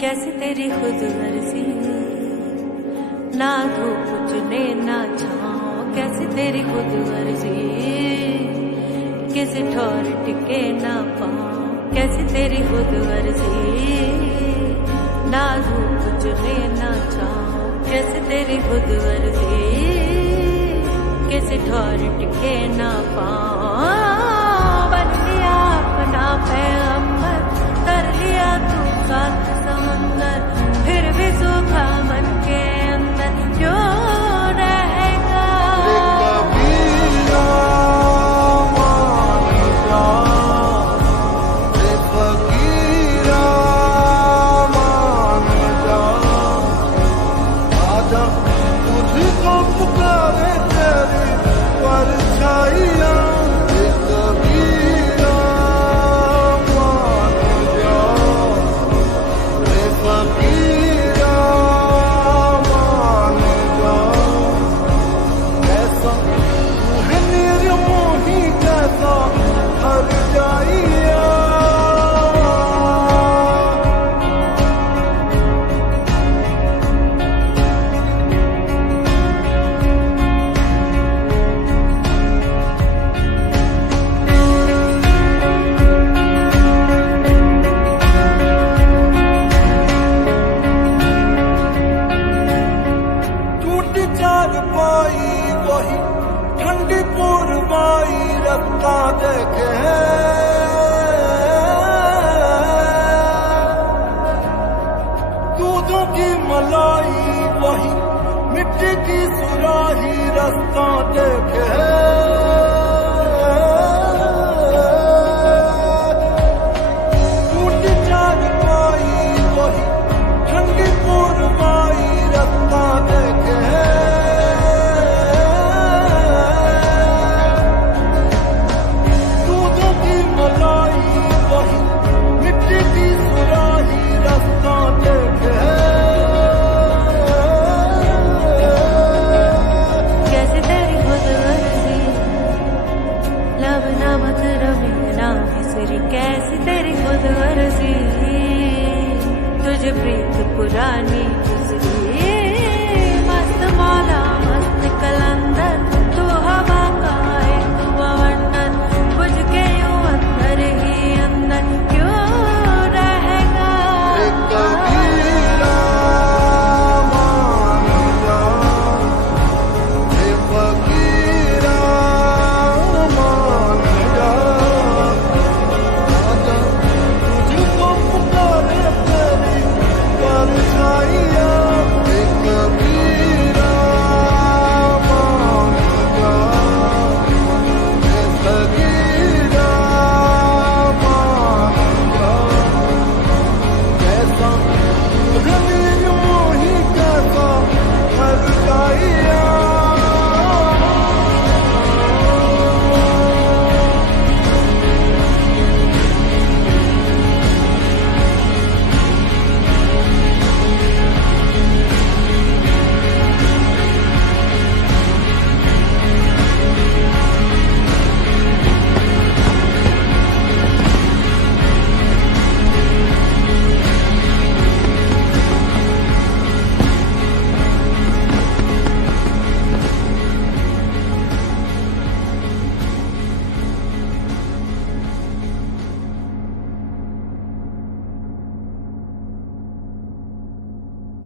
कैसी तेरी खुद गर्जी, ना धूप चुने ना छाँव। कैसी तेरी खुद गर्जी, किसी ठौर टिके ना पाँव। कैसी तेरी खुद गर्जी, ना धूप चुने ना छाँव। कैसी तेरी खुद गर्जी, किसी ठौर टिके ना पाँव। बन लिया अपना पैगंबर, कर लिया तूफान समंदर, फिर भी सूखा मन के अंदर क्यों रहेगा। तुझको पुकारे तेरी परछाइयाँ, ठंडी पूर्वाई रत्ता देखे दूधों की मलाई, वही मिट्टी की सुराही रास्ता देखे। टूटी चारपाई वही ठंडी पूर्वाई रत्ता देखे। कैसी तेरी खुद गर्जी, तुझे प्रीत पुरानी गुजरी, मस्त मौला